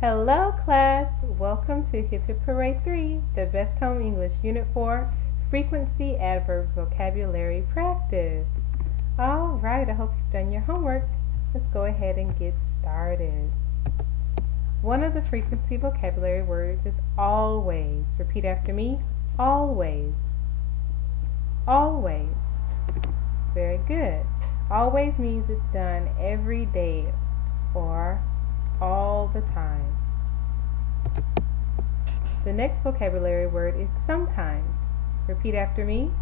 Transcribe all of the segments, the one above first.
Hello class, welcome to Hip Hip Hooray 3, the Best Home English Unit 4, Frequency, Adverbs, Vocabulary Practice. Alright, I hope you've done your homework. Let's go ahead and get started. One of the frequency vocabulary words is always. Repeat after me, always. Always. Very good. Always means it's done every day or all the time. The next vocabulary word is sometimes. Repeat after me.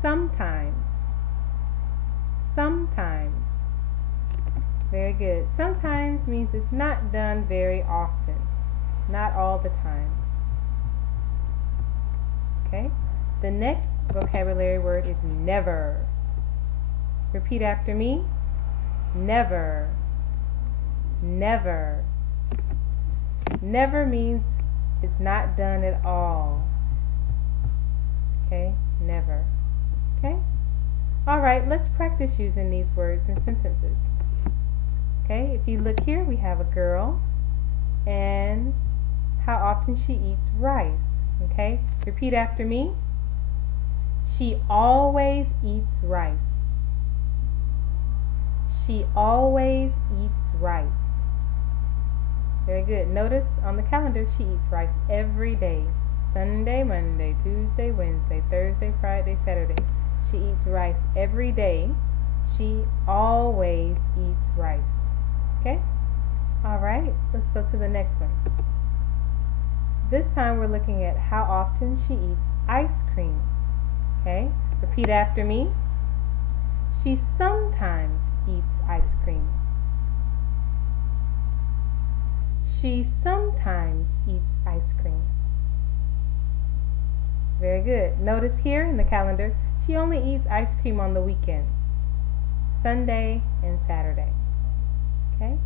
Sometimes. Sometimes. Very good. Sometimes means it's not done very often. Not all the time. Okay? The next vocabulary word is never. Repeat after me. Never. Never. Never means it's not done at all. Okay? Never. Okay? Alright, let's practice using these words in sentences. Okay? If you look here, we have a girl and how often she eats rice. Okay? Repeat after me. She always eats rice. She always eats rice. Very good. Notice on the calendar she eats rice every day. Sunday, Monday, Tuesday, Wednesday, Thursday, Friday, Saturday. She eats rice every day. She always eats rice. Okay? Alright, let's go to the next one. This time we're looking at how often she eats ice cream. Okay? Repeat after me. She sometimes eats ice cream. She sometimes eats ice cream. Very good. Notice here in the calendar, she only eats ice cream on the weekend. Sunday and Saturday. Okay?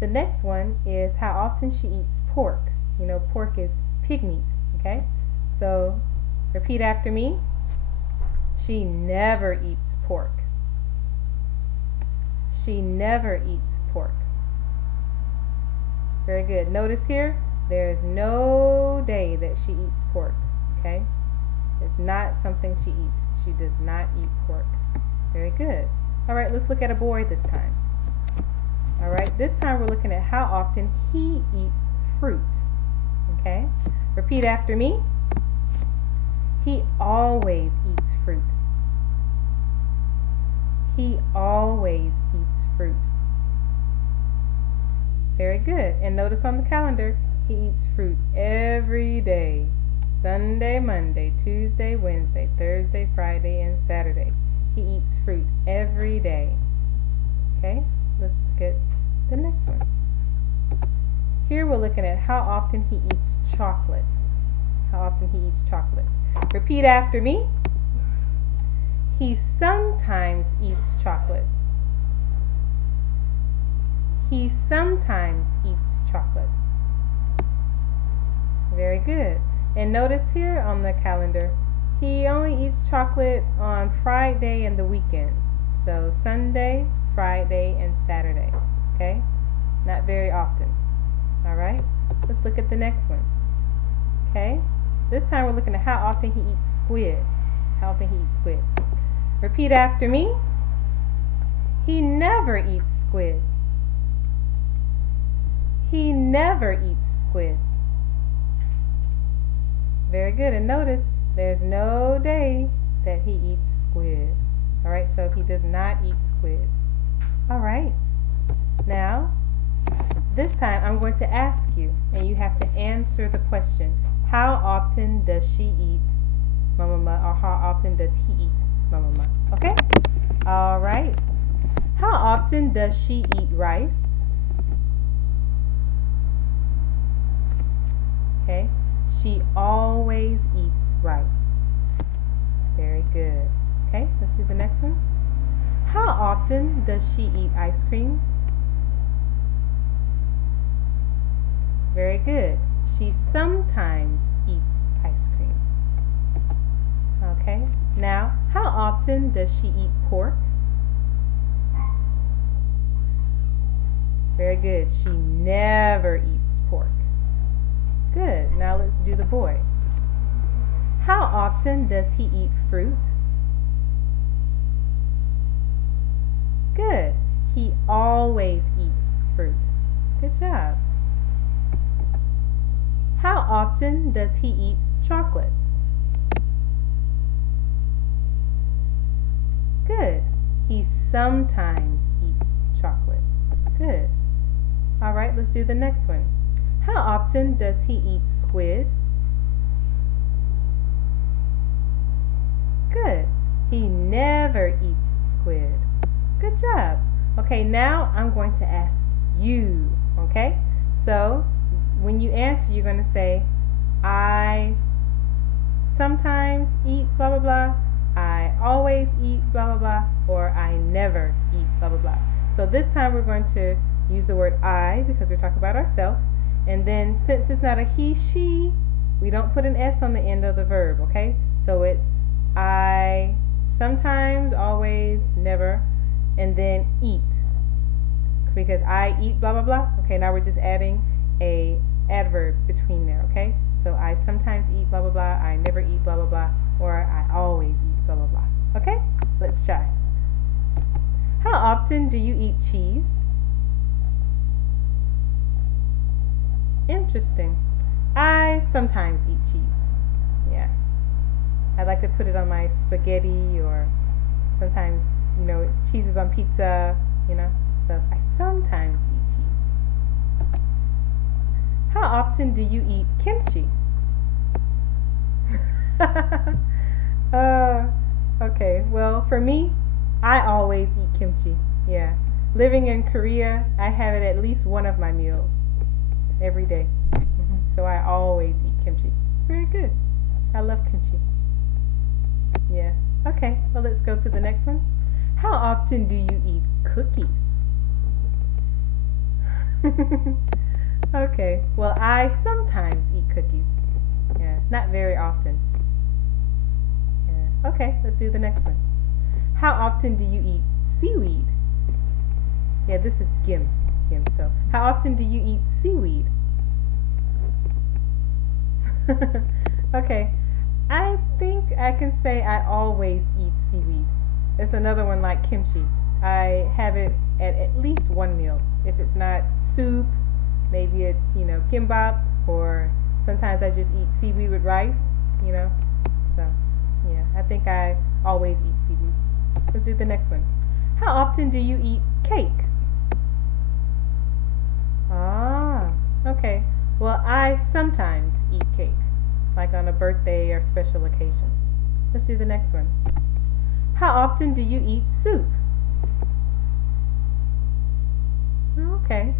The next one is how often she eats pork. You know, pork is pig meat. Okay? So, repeat after me. She never eats pork. She never eats pork. Very good. Notice here, there is no day that she eats pork. Okay? It's not something she eats. She does not eat pork. Very good. Alright, let's look at a boy this time. Alright, this time we're looking at how often he eats fruit. Okay? Repeat after me. He always eats fruit. He always eats fruit. Very good. And notice on the calendar, he eats fruit every day. Sunday, Monday, Tuesday, Wednesday, Thursday, Friday, and Saturday. He eats fruit every day. Okay? Let's look at the next one. Here we're looking at how often he eats chocolate. How often he eats chocolate. Repeat after me. He sometimes eats chocolate. He sometimes eats chocolate. Very good. And notice here on the calendar, he only eats chocolate on Friday and the weekend. So Sunday, Friday, and Saturday. Okay? Not very often. Alright? Let's look at the next one. Okay? This time we're looking at how often he eats squid. How often he eats squid. Repeat after me. He never eats squid. He never eats squid. Very good. And notice there's no day that he eats squid. Alright, so he does not eat squid. Alright. Now, this time I'm going to ask you, and you have to answer the question. How often does she eat mama, or how often does he eat mama? Okay? Alright. How often does she eat rice? Okay? She always eats rice. Very good. Okay, let's do the next one. How often does she eat ice cream? Very good. She sometimes eats ice cream. Okay, now how often does she eat pork? Very good. She never eats pork. Good. Now let's do the boy. How often does he eat fruit? Good. He always eats fruit. Good job. How often does he eat chocolate? Good. He sometimes eats chocolate. Good. All right, let's do the next one. How often does he eat squid? Good. He never eats squid. Good job. Okay, now I'm going to ask you, okay? So, when you answer, you're going to say, I sometimes eat blah, blah, blah. I always eat blah, blah, blah. Or I never eat blah, blah, blah. So this time we're going to use the word I because we're talking about ourselves. And then since it's not a he, she, we don't put an S on the end of the verb, okay? So it's I sometimes, always, never, and then eat. Because I eat blah, blah, blah. Okay, now we're just adding a adverb between there, okay? So I sometimes eat blah, blah, blah. I never eat blah, blah, blah. Or I always eat blah, blah, blah. Okay? Let's try. How often do you eat cheese? Interesting. I sometimes eat cheese. Yeah. I like to put it on my spaghetti, or sometimes, you know, it's cheeses on pizza, you know. So I sometimes eat cheese. How often do you eat kimchi? Okay, well, for me, I always eat kimchi. Yeah. Living in Korea, I have it at least one of my meals every day. So I always eat kimchi. It's very good. I love kimchi. Yeah. Okay, well, let's go to the next one. How often do you eat cookies? Okay, well, I sometimes eat cookies. Yeah, not very often. Yeah. Okay, let's do the next one. How often do you eat seaweed? Yeah, this is gim. So, how often do you eat seaweed? Okay, I think I can say I always eat seaweed. It's another one like kimchi. I have it at least one meal. If it's not soup, maybe it's, you know, kimbap, or sometimes I just eat seaweed with rice, you know. So, yeah, I think I always eat seaweed. Let's do the next one. How often do you eat cake? Ah, okay. Well, I sometimes eat cake, like on a birthday or special occasion. Let's do the next one. How often do you eat soup? Okay.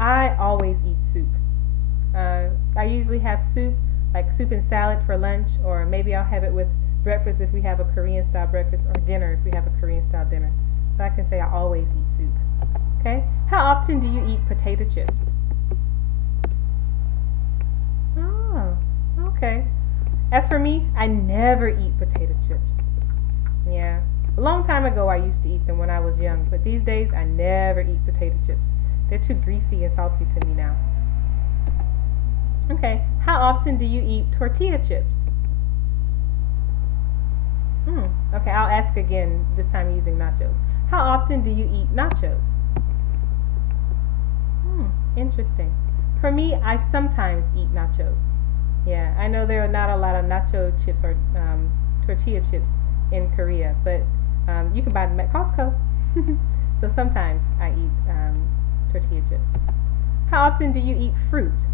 I always eat soup. I usually have soup, like soup and salad for lunch, or maybe I'll have it with breakfast if we have a Korean style breakfast, or dinner if we have a Korean style dinner. So I can say I always eat soup. Okay? How often do you eat potato chips? Oh, okay. As for me, I never eat potato chips. Yeah. A long time ago I used to eat them when I was young, but these days I never eat potato chips. They're too greasy and salty to me now. Okay. How often do you eat tortilla chips? Okay, I'll ask again, this time using nachos. How often do you eat nachos? Interesting. For me, I sometimes eat nachos. Yeah, I know there are not a lot of nacho chips or tortilla chips in Korea, but you can buy them at Costco. So sometimes I eat tortilla chips. How often do you eat fruit?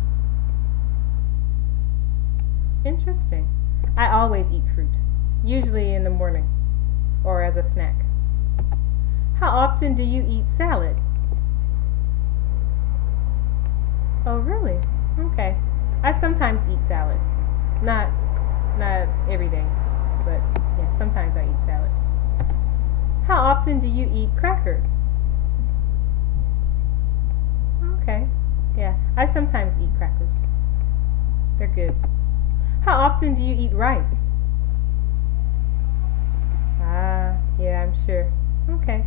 Interesting. I always eat fruit, usually in the morning or as a snack. How often do you eat salad? Oh, really? Okay. I sometimes eat salad. Not every day, but yeah, sometimes I eat salad. How often do you eat crackers? Okay. Yeah, I sometimes eat crackers. They're good. How often do you eat rice? Ah, yeah, I'm sure. Okay.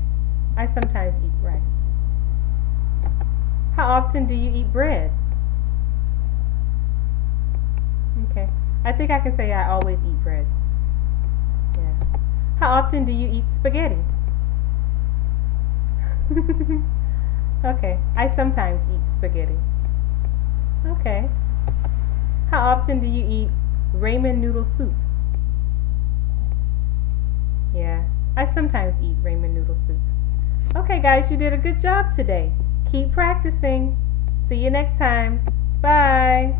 I sometimes eat rice. How often do you eat bread? Okay. I think I can say I always eat bread. Yeah. How often do you eat spaghetti? Okay. I sometimes eat spaghetti. Okay. How often do you eat ramen noodle soup? Yeah. I sometimes eat ramen noodle soup. Okay, guys, you did a good job today. Keep practicing. See you next time. Bye.